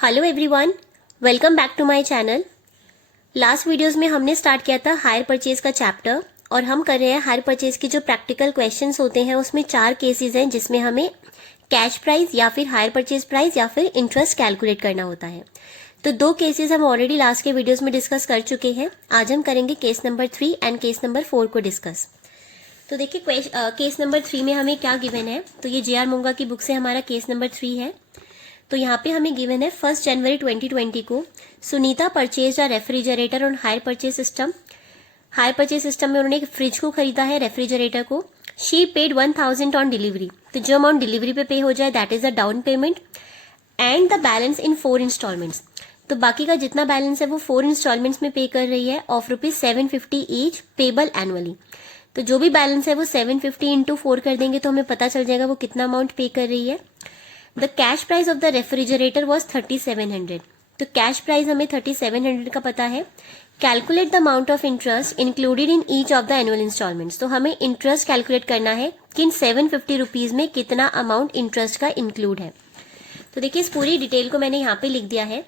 Hello everyone, welcome back to my channel. Last videos में हमने start किया था हायर परचेज का चैप्टर और हम कर रहे हैं हायर परचेज के जो प्रैक्टिकल क्वेश्चंस होते हैं उसमें 4 केसेस हैं जिसमें हमें कैश प्राइस या फिर हायर परचेज प्राइस या फिर इंटरेस्ट कैलकुलेट करना होता है। तो 2 केसेस हम ऑलरेडी लास्ट के वीडियोस में डिस्कस कर चुके हैं। आज हम करेंगे case number 3 and case number 4 को डिस्कस। तो देखिए केस नंबर 3 में हमें क्या गिवन है। तो ये जे आर मोंगा की बुक से हमारा केस नंबर 3 है। तो यहाँ पे हमें गिवन है 1 जनवरी 2020 को Sunita purchase a refrigerator on hire purchase system. Hire purchase system में उन्होंने एक फ्रिज को खरीदा है, रेफ्रिजरेटर को। She paid 1000 on delivery. तो जो अमाउंट डिलीवरी पे हो जाए that is a down payment and the balance in 4 installments. तो बाकी का जितना बैलेंस है वो 4 इंस्टॉलमेंट्स में पे कर रही है ऑफ ₹750 ईच पेबल एनुअली। तो जो भी बैलेंस है वो 750 इंटू 4 कर देंगे तो हमें पता चल जाएगा वो कितना अमाउंट पे कर रही है। The cash price of the refrigerator was 3700। तो कैश प्राइस हमें 3700 का पता है। Calculate the amount of interest included in each of the annual installments. तो हमें इंटरेस्ट कैलकुलेट करना है कि इन 750 रुपीज में कितना अमाउंट इंटरेस्ट का इंक्लूड है। तो देखिए इस पूरी डिटेल को मैंने यहाँ पे लिख दिया है।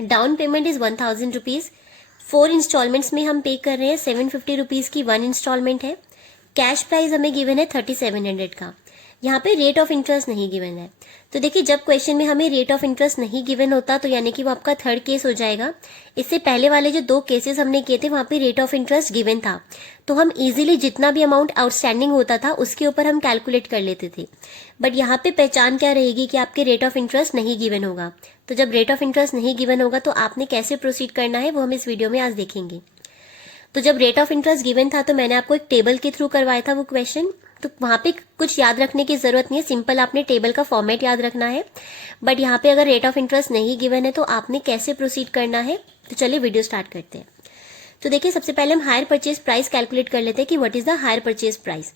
Down payment is 1000 rupees. 4 installments में हम पे कर रहे हैं। 750 रुपीज की 1 इंस्टॉलमेंट है। कैश प्राइस हमें गिवन है 3700 का। यहाँ पे रेट ऑफ इंटरेस्ट नहीं गिवन है। तो देखिए जब क्वेश्चन में हमें रेट ऑफ इंटरेस्ट नहीं गिवन होता तो यानी कि वो आपका थर्ड केस हो जाएगा। इससे पहले वाले जो 2 केसेस हमने किए थे वहां पे रेट ऑफ इंटरेस्ट गिवन था, तो हम इजीली जितना भी अमाउंट आउटस्टैंडिंग होता था उसके ऊपर हम कैलकुलेट कर लेते थे। बट यहाँ पे पहचान क्या रहेगी कि आपके रेट ऑफ इंटरेस्ट नहीं गिवन होगा। तो जब रेट ऑफ इंटरेस्ट नहीं गिवन होगा तो आपने कैसे प्रोसीड करना है वो हम इस वीडियो में आज देखेंगे। तो जब रेट ऑफ इंटरेस्ट गिवन था तो मैंने आपको एक टेबल के थ्रू करवाया था वो क्वेश्चन। तो वहां पे कुछ याद रखने की जरूरत नहीं है, सिंपल आपने टेबल का फॉर्मेट याद रखना है। बट यहाँ पे अगर रेट ऑफ इंटरेस्ट नहीं गिवन है तो आपने कैसे प्रोसीड करना है। तो चलिए वीडियो स्टार्ट करते हैं। तो देखिए सबसे पहले हम हायर परचेज प्राइस कैलकुलेट कर लेते हैं कि what is the hire purchase price.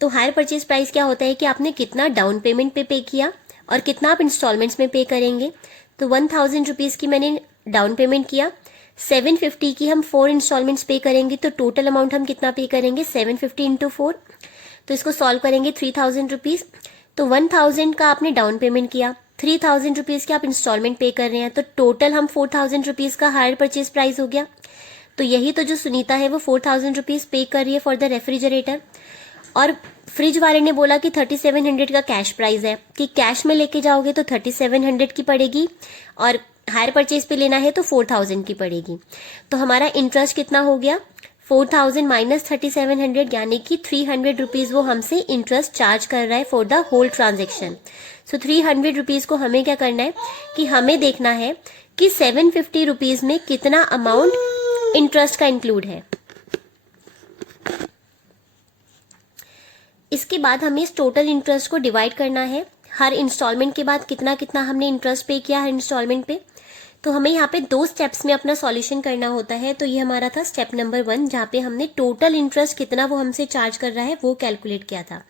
तो हायर परचेज प्राइस क्या होता है कि आपने कितना डाउन पेमेंट पे किया और कितना आप इंस्टॉलमेंट्स में पे करेंगे। तो 1000 रुपीज की मैंने डाउन पेमेंट किया, 750 की हम 4 इंस्टॉलमेंट्स पे करेंगे। तो टोटल अमाउंट हम कितना पे करेंगे 750 इंटू 4। तो इसको सॉल्व करेंगे 3000 रुपीज। तो 1000 का आपने डाउन पेमेंट किया, 3000 रुपीज के आप इंस्टॉलमेंट पे कर रहे हैं, तो टोटल हम 4000 रुपीज का हायर परचेज प्राइस हो गया। तो यही तो जो सुनीता है वो 4000 रुपीज पे कर रही है फॉर द रेफ्रिजरेटर। और फ्रिज वाले ने बोला कि 3700 का कैश प्राइस है, कि कैश में लेके जाओगे तो 3700 की पड़ेगी और हायर परचेज पे लेना है तो 4000 की पड़ेगी। तो हमारा इंटरेस्ट कितना हो गया 4000 माइनस 3700 यानी कि 300 रुपीज वो हमसे इंटरेस्ट चार्ज कर रहा है for the whole transaction. So 300 rupees को हमें क्या करना है कि हमें देखना है कि 750 रुपीज में कितना अमाउंट इंटरेस्ट का इंक्लूड है। इसके बाद हमें इस टोटल इंटरेस्ट को डिवाइड करना है। हर इंस्टॉलमेंट के बाद कितना कितना हमने इंटरेस्ट पे किया हर इंस्टॉलमेंट पे। तो हमें यहाँ पे 2 स्टेप्स में अपना सॉल्यूशन करना होता है। तो ये हमारा था स्टेप नंबर 1 जहाँ पे हमने टोटल इंटरेस्ट कितना वो हमसे चार्ज कर रहा है वो कैलकुलेट किया था।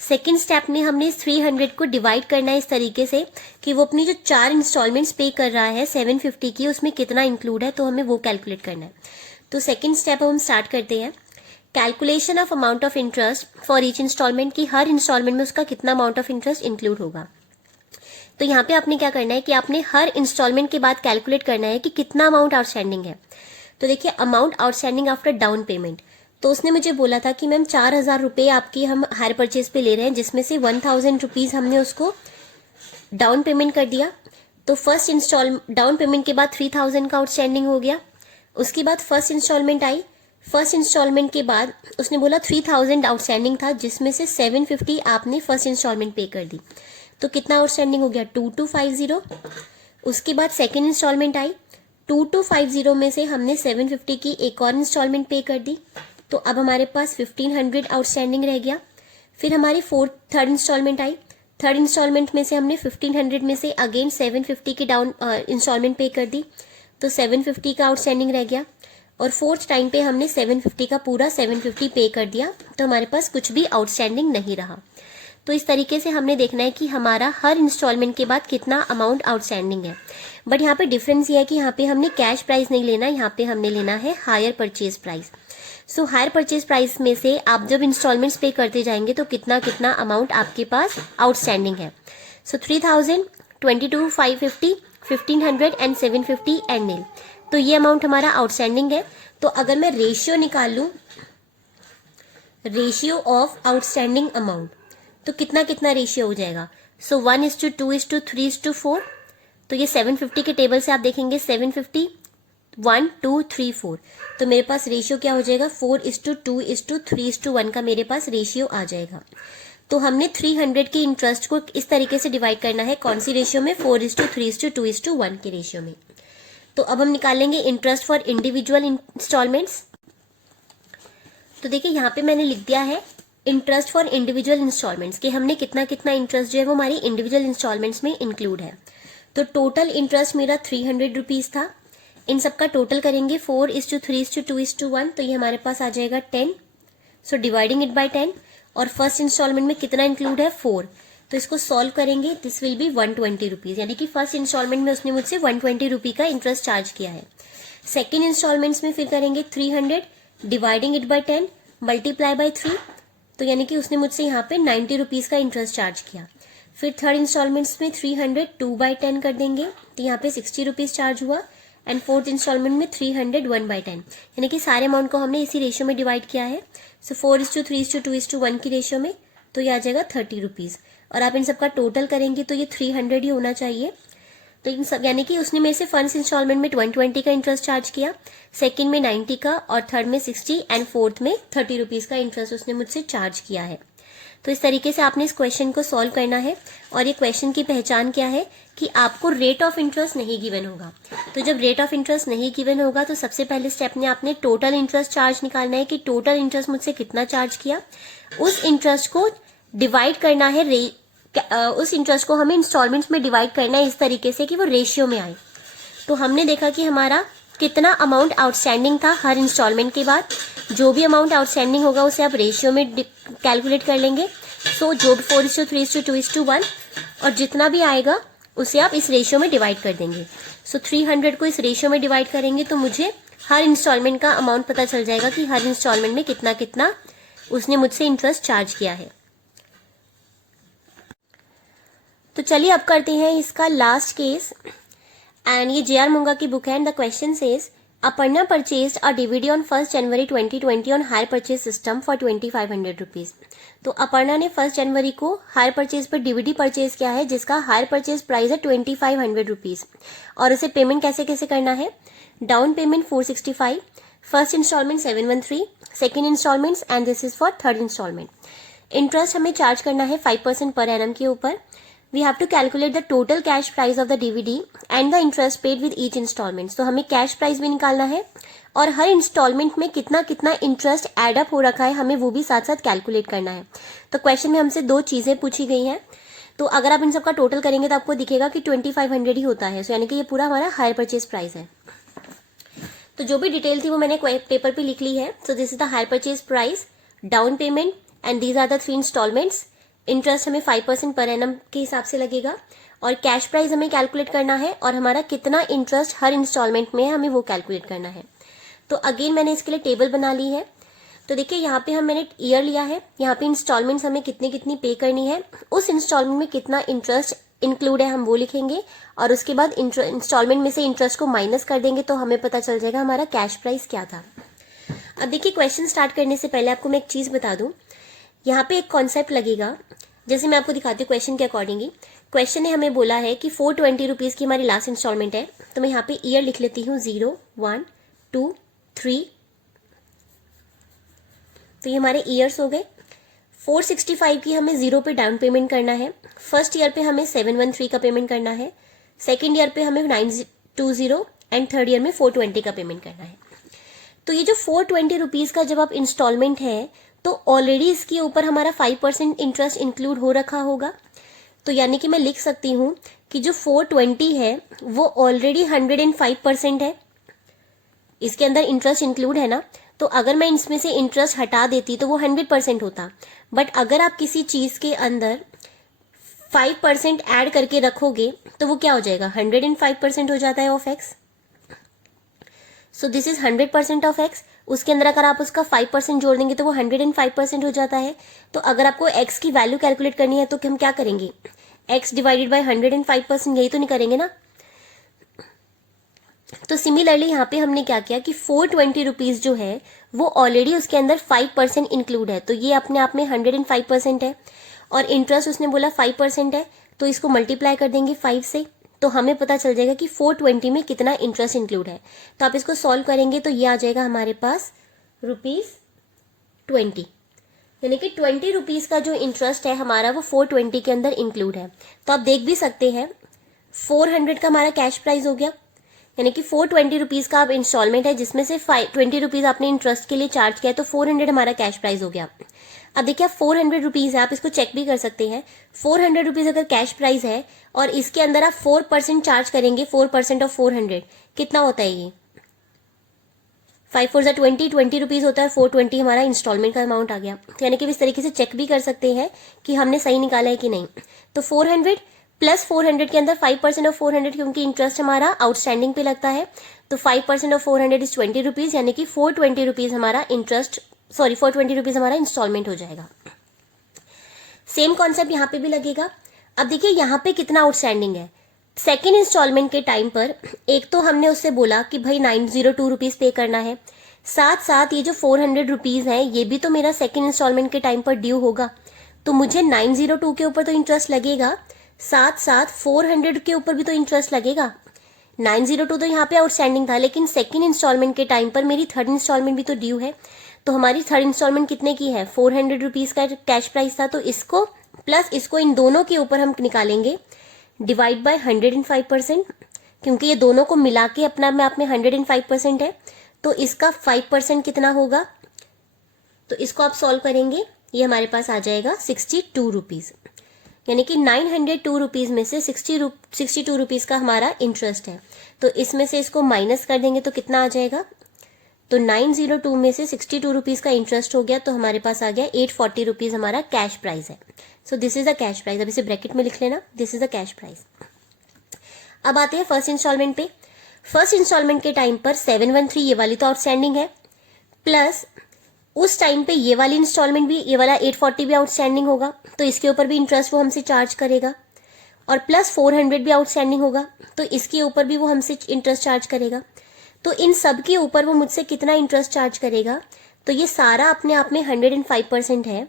सेकेंड स्टेप में हमने 300 को डिवाइड करना है इस तरीके से कि वो अपनी जो 4 इंस्टॉलमेंट्स पे कर रहा है 750 की उसमें कितना इंक्लूड है, तो हमें वो कैलकुलेट करना है। तो सेकेंड स्टेप हम स्टार्ट करते हैं। Calculation of amount of interest for each installment, की हर इंस्टॉलमेंट में उसका कितना अमाउंट ऑफ इंटरेस्ट इंक्लूड होगा। तो यहाँ पे आपने क्या करना है कि आपने हर इंस्टॉलमेंट के बाद कैलकुलेट करना है कि कितना अमाउंट आउटस्टैंडिंग है। तो देखिए amount outstanding after down payment, तो उसने मुझे बोला था कि मैम 4000 रुपये आपकी हम हायर परचेज पे ले रहे हैं, जिसमें से 1000 रुपीज हमने उसको डाउन पेमेंट कर दिया। तो फर्स्ट डाउन पेमेंट के बाद 3000 का आउटस्टैंडिंग हो गया। उसके बाद फर्स्ट इंस्टॉलमेंट आई। फर्स्ट इंस्टॉलमेंट के बाद उसने बोला 3000 आउटस्टैंडिंग था, जिसमें से 750 आपने फर्स्ट इंस्टॉलमेंट पे कर दी। तो कितना आउटस्टैंडिंग हो गया 2250। उसके बाद सेकेंड इंस्टॉलमेंट आई। 2250 में से हमने 750 की एक और इंस्टॉलमेंट पे कर दी। तो अब हमारे पास 1500 आउटस्टैंडिंग रह गया। फिर हमारी थर्ड इंस्टॉलमेंट आई। थर्ड इंस्टॉलमेंट में से हमने 1500 में से अगेन 750 की डाउन इंस्टॉलमेंट पे कर दी। तो 750 का आउटस्टैंडिंग रह गया। और फोर्थ टाइम पे हमने 750 का पूरा 750 पे कर दिया। तो हमारे पास कुछ भी आउटस्टैंडिंग नहीं रहा। तो इस तरीके से हमने देखना है कि हमारा हर इंस्टॉलमेंट के बाद कितना अमाउंट आउटस्टैंडिंग है। बट यहाँ पे डिफरेंस ये है कि यहाँ पे हमने कैश प्राइस नहीं लेना, यहाँ पे हमने लेना है higher purchase price. So higher purchase price में से आप जब इंस्टॉलमेंट्स पे करते जाएंगे तो कितना कितना अमाउंट आपके पास आउटस्टैंडिंग है। सो 3000, 22,550 1500 एंड 750 एंड नील। तो ये अमाउंट हमारा आउटस्टैंडिंग है। तो अगर मैं रेशियो निकाल लूं, रेशियो ऑफ आउटस्टैंडिंग अमाउंट, तो कितना कितना रेशियो हो जाएगा? सो 1:2:3:4। तो ये 750 के टेबल से आप देखेंगे 750 1 2 3 4। तो मेरे पास रेशियो क्या हो जाएगा? 4:2:3:1 का मेरे पास रेशियो आ जाएगा। तो हमने 300 के इंटरेस्ट को इस तरीके से डिवाइड करना है। कौन सी रेशियो में? 4:3:2:1 के रेशियो में। तो अब हम निकालेंगे इंटरेस्ट फॉर इंडिविजुअल इंस्टॉलमेंट्स। तो देखिए यहाँ पे मैंने लिख दिया है इंटरेस्ट फॉर इंडिविजुअल इंस्टॉलमेंट्स कि हमने कितना कितना इंटरेस्ट जो है वो हमारी इंडिविजुअल इंस्टॉलमेंट्स में इंक्लूड है। तो टोटल इंटरेस्ट मेरा 300 रुपीज था। इन सबका टोटल करेंगे 4:3:2:1। तो ये हमारे पास आ जाएगा 10। So dividing it by 10। और फर्स्ट इंस्टॉलमेंट में कितना इंक्लूड है? 4। तो इसको सॉल्व करेंगे, दिस विल बी 120 रुपीज, यानी कि फर्स्ट इंस्टॉलमेंट में उसने मुझसे 120 रुपी का इंटरेस्ट चार्ज किया है। सेकेंड इंस्टॉलमेंट्स में फिर करेंगे 300 dividing it by 10 multiply by 3। तो यानी कि उसने मुझसे यहाँ पे 90 रुपीज का इंटरेस्ट चार्ज किया। फिर थर्ड इंस्टॉलमेंट्स में 300 2/10 कर देंगे, तो यहाँ पे 60 रुपीज चार्ज हुआ। एंड फोर्थ इंस्टॉलमेंट में 300 1/10, यानी कि सारे अमाउंट को हमने इसी रेशियो में डिवाइड किया है। सो 4:3:2:1 की रेशियो में, तो ये आ जाएगा 30 रुपीज। और आप इन सबका टोटल करेंगे तो ये 300 ही होना चाहिए। तो इन सब यानी कि उसने मेरे से फर्स्ट इंस्टॉलमेंट में 120 का इंटरेस्ट चार्ज किया, सेकंड में 90 का, और थर्ड में 60 एंड फोर्थ में 30 रुपीज का इंटरेस्ट उसने मुझसे चार्ज किया है। तो इस तरीके से आपने इस क्वेश्चन को सॉल्व करना है। और ये क्वेश्चन की पहचान क्या है कि आपको रेट ऑफ इंटरेस्ट नहीं गिवन होगा। तो जब रेट ऑफ इंटरेस्ट नहीं गिवन होगा तो सबसे पहले स्टेप में आपने टोटल इंटरेस्ट चार्ज निकालना है कि टोटल इंटरेस्ट मुझसे कितना चार्ज किया। उस इंटरेस्ट को डिवाइड करना है, उस इंटरेस्ट को हमें इंस्टॉलमेंट्स में डिवाइड करना है इस तरीके से कि वो रेशियो में आए। तो हमने देखा कि हमारा कितना अमाउंट आउटस्टैंडिंग था हर इंस्टॉलमेंट के बाद। जो भी अमाउंट आउटस्टैंडिंग होगा उसे आप रेशियो में कैलकुलेट कर लेंगे। सो जो 4:3:2:1 और जितना भी आएगा उसे आप इस रेशियो में डिवाइड कर देंगे। सो 300 को इस रेशियो में डिवाइड करेंगे तो मुझे हर इंस्टॉलमेंट का अमाउंट पता चल जाएगा कि हर इंस्टॉलमेंट में कितना कितना उसने मुझसे इंटरेस्ट चार्ज किया है। तो चलिए अब करते हैं इसका लास्ट केस। एंड ये जे.आर. मुंगा की बुक है। And the question says Aparna purchased a DVD on 1st January 2020 on hire purchase system for 2500 rupees. तो अपर्णा ने 1 जनवरी को हायर परचेज पर डीवीडी परचेज किया है जिसका हायर परचेज प्राइस है 2500 रुपीज। और उसे पेमेंट कैसे कैसे करना है? Down payment 465, first installment 713, second installment and this is for third installment. Interest हमें चार्ज करना है 5% पर एनम के ऊपर। We have to calculate the total cash price of the DVD and the interest paid with each installment। तो हमें cash price भी निकालना है और हर इंस्टॉलमेंट में कितना कितना इंटरेस्ट एड अप हो रखा है हमें वो भी साथ साथ कैलकुलेट करना है। तो क्वेश्चन में हमसे दो चीजें पूछी गई हैं। तो अगर आप इन सबका टोटल करेंगे तो आपको दिखेगा कि 2500 ही होता है। सो यानी कि ये पूरा हमारा हायर परचेज प्राइस है। तो जो भी डिटेल थी वो मैंने पेपर पे लिख ली है। So this is the hire purchase price, down payment and these are the 3 installments. Interest हमें 5% पर एनम के हिसाब से लगेगा और कैश प्राइस हमें कैलकुलेट करना है और हमारा कितना इंटरेस्ट हर इंस्टॉलमेंट में है हमें वो कैलकुलेट करना है। तो अगेन मैंने इसके लिए टेबल बना ली है। तो देखिए यहाँ पे मैंने ईयर लिया है, यहाँ पे इंस्टॉलमेंट्स हमें कितनी कितनी पे करनी है, उस इंस्टॉलमेंट में कितना इंटरेस्ट इंक्लूड है हम वो लिखेंगे और उसके बाद इंस्टॉलमेंट में से इंटरेस्ट को माइनस कर देंगे तो हमें पता चल जाएगा हमारा कैश प्राइस क्या था। अब देखिए क्वेश्चन स्टार्ट करने से पहले आपको मैं एक चीज बता दूं, यहाँ पे एक कॉन्सेप्ट लगेगा। जैसे मैं आपको दिखाती हूँ क्वेश्चन के अकॉर्डिंगली। क्वेश्चन ने हमें बोला है कि 420 रुपीज की हमारी लास्ट इंस्टॉलमेंट है। तो मैं यहाँ पे ईयर लिख लेती हूँ 0 1 2 3। तो ये हमारे ईयर्स हो गए। 465 की हमें 0 पे डाउन पेमेंट करना है। फर्स्ट ईयर पे हमें 713 का पेमेंट करना है, सेकेंड ईयर पे हमें 920 एंड थर्ड ईयर में 420 का पेमेंट करना है। तो ये जो 420 रुपीज का जब आप इंस्टॉलमेंट है तो ऑलरेडी इसके ऊपर हमारा 5% इंटरेस्ट इंक्लूड हो रखा होगा। तो यानी कि मैं लिख सकती हूँ कि जो 420 है वो ऑलरेडी 105% है, इसके अंदर इंटरेस्ट इंक्लूड है ना। तो अगर मैं इसमें से इंटरेस्ट हटा देती तो वो 100% होता। बट अगर आप किसी चीज के अंदर 5% ऐड करके रखोगे तो वो क्या हो जाएगा? 105% हो जाता है of x. So this is 100% of x. उसके अंदर अगर आप उसका 5% जोड़ देंगे तो वो 105% हो जाता है। तो अगर आपको x की वैल्यू कैलकुलेट करनी है तो हम क्या करेंगे? x डिवाइडेड बाय 105%, यही तो नहीं करेंगे ना। तो सिमिलरली यहाँ पे हमने क्या किया कि 420 रुपीज़ जो है वो ऑलरेडी उसके अंदर 5% इंक्लूड है, तो ये अपने आप में 105% है, और इंटरेस्ट उसने बोला 5% है, तो इसको मल्टीप्लाई कर देंगे 5 से, तो हमें पता चल जाएगा कि 420 में कितना इंटरेस्ट इंक्लूड है। तो आप इसको सॉल्व करेंगे तो ये आ जाएगा हमारे पास ₹20, यानी कि 20 रुपीज़ का जो इंटरेस्ट है हमारा वो 420 के अंदर इंक्लूड है। तो आप देख भी सकते हैं 400 का हमारा कैश प्राइस हो गया, यानी कि 420 रुपीज़ का अब इंस्टॉलमेंट है जिसमें से 20 रुपीज़ आपने इंटरेस्ट के लिए चार्ज किया है, तो 400 हमारा कैश प्राइस हो गया। अब देखिए 400 रुपीज़ है, आप इसको चेक भी कर सकते हैं। 400 रुपीज़ अगर कैश प्राइस है और इसके अंदर आप 4% चार्ज करेंगे, 4% ऑफ 400 कितना होता है ये 5 4 20 रुपीज़ होता है। 420 हमारा इंस्टॉलमेंट का अमाउंट आ गया। तो यानी कि इस तरीके से चेक भी कर सकते हैं कि हमने सही निकाला है कि नहीं। तो 400 प्लस 400 के अंदर 5% ऑफ 400, क्योंकि इंटरेस्ट हमारा आउटस्टैंडिंग पे लगता है, तो 5% ऑफ 400 इज 20 रुपीज़, यानी कि 420 रुपीज़ हमारा 420 रुपीज़ हमारा इंस्टॉलमेंट हो जाएगा। सेम कॉन्सेप्ट यहाँ पे भी लगेगा। अब देखिए यहाँ पे कितना आउटस्टैंडिंग है। सेकेंड इंस्टॉलमेंट के टाइम पर एक तो हमने उससे बोला कि भाई 902 रुपीज़ पे करना है, साथ साथ ये जो 400 रुपीज़ है ये भी तो मेरा सेकेंड इंस्टॉलमेंट के टाइम पर ड्यू होगा, तो मुझे 902 के ऊपर तो इंटरेस्ट लगेगा, साथ साथ 400 के ऊपर भी तो इंटरेस्ट लगेगा। 902 तो यहाँ पे आउटस्टैंडिंग था, लेकिन सेकेंड इंस्टॉलमेंट के टाइम पर मेरी थर्ड इंस्टॉलमेंट भी तो ड्यू है, तो हमारी थर्ड इंस्टॉलमेंट कितने की है 400 रुपीज़ का कैश प्राइस था, तो इसको प्लस इसको इन दोनों के ऊपर हम निकालेंगे डिवाइड बाय 105%, क्योंकि ये दोनों को मिला के अपना में आप में 105% है, तो इसका 5% कितना होगा, तो इसको आप सॉल्व करेंगे, ये हमारे पास आ जाएगा 62 रुपीज़, यानी कि 902 रुपीज़ में से 62 रुपीज़ का हमारा इंटरेस्ट है। तो इसमें से इसको माइनस कर देंगे तो कितना आ जाएगा, तो 902 में से 62 रुपीज़ का इंटरेस्ट हो गया, तो हमारे पास आ गया 840 रुपीज़ हमारा कैश प्राइस है। So this is the cash price, अब इसे ब्रैकेट में लिख लेना, this is the cash price. अब आते हैं फर्स्ट इंस्टॉलमेंट पे। फर्स्ट इंस्टॉलमेंट के टाइम पर 713 ये वाली तो आउटस्टैंडिंग है, प्लस उस टाइम पे ये वाली इंस्टॉलमेंट भी, ये वाला 840 भी आउटस्टैंडिंग होगा, तो इसके ऊपर भी इंटरेस्ट वो हमसे चार्ज करेगा, और प्लस 400 भी आउटस्टैंडिंग होगा, तो इसके ऊपर भी वो हमसे इंटरेस्ट चार्ज करेगा। तो इन सब के ऊपर वो मुझसे कितना इंटरेस्ट चार्ज करेगा, तो ये सारा अपने आप में 105% है,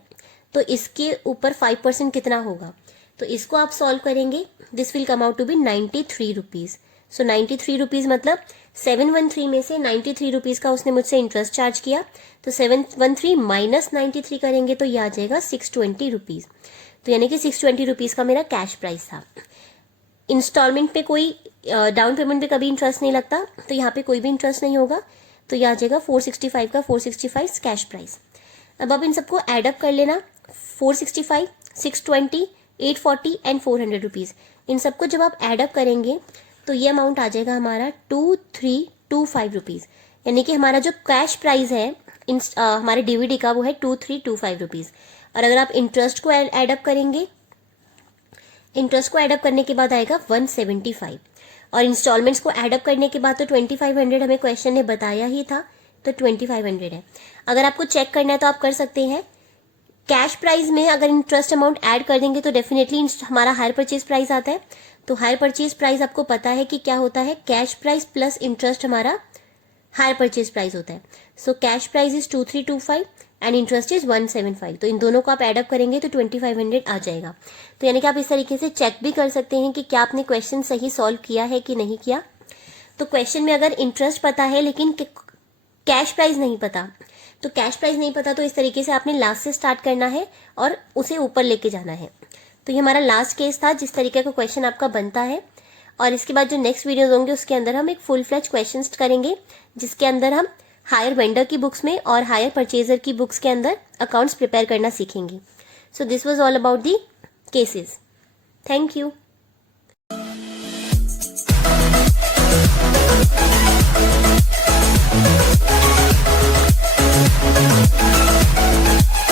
तो इसके ऊपर 5% कितना होगा, तो इसको आप सॉल्व करेंगे, this will come out to be 93 rupees. So 93 rupees मतलब 713 में से 93 रुपीज़ का उसने मुझसे इंटरेस्ट चार्ज किया, तो 713 माइनस 93 करेंगे तो ये आ जाएगा 620 रुपीज़। तो यानी कि 620 रुपीज़ का मेरा कैश प्राइस था। इंस्टॉलमेंट पे कोई डाउन पेमेंट पे कभी इंटरेस्ट नहीं लगता, तो यहाँ पे कोई भी इंटरेस्ट नहीं होगा, तो ये आ जाएगा 465 का 465 कैश प्राइस। अब आप इन सबको एडअप कर लेना, 465, 620, 840 एंड 400 रुपीज़, इन सबको जब आप एडअप करेंगे तो ये अमाउंट आ जाएगा हमारा 2325 रुपीज़, यानी कि हमारा जो कैश प्राइस है हमारे डीवीडी का वो है 2325 रुपीज़। और अगर आप इंटरेस्ट को एडअप करेंगे, इंटरेस्ट को एडअप करने के बाद आएगा 175, और इंस्टॉलमेंट्स को एडअप करने के बाद तो 2500 हमें क्वेश्चन ने बताया ही था, तो 2500 है। अगर आपको चेक करना है तो आप कर सकते हैं। कैश प्राइस में अगर इंटरेस्ट अमाउंट ऐड कर देंगे तो डेफिनेटली हमारा हायर परचेज प्राइस आता है। तो हायर परचेज प्राइस आपको पता है कि क्या होता है, कैश प्राइस प्लस इंटरेस्ट हमारा हायर परचेज प्राइस होता है। So cash price is 2325 and interest is 175, तो इन दोनों को आप एडअप करेंगे तो 2500 आ जाएगा। तो यानी कि आप इस तरीके से चेक भी कर सकते हैं कि क्या आपने क्वेश्चन सही सॉल्व किया है कि नहीं किया। तो क्वेश्चन में अगर इंटरेस्ट पता है लेकिन कैश प्राइस नहीं पता, तो कैश प्राइस नहीं पता तो इस तरीके से आपने लास्ट से स्टार्ट करना है और उसे ऊपर लेके जाना है। तो ये हमारा लास्ट केस था जिस तरीके का क्वेश्चन आपका बनता है, और इसके बाद जो नेक्स्ट वीडियोज होंगे उसके अंदर हम एक फुल फ्लेज क्वेश्चन करेंगे जिसके अंदर हम हायर वेंडर की बुक्स में और हायर परचेजर की बुक्स के अंदर अकाउंट्स प्रिपेयर करना सीखेंगे। So this was all about the cases. Thank you.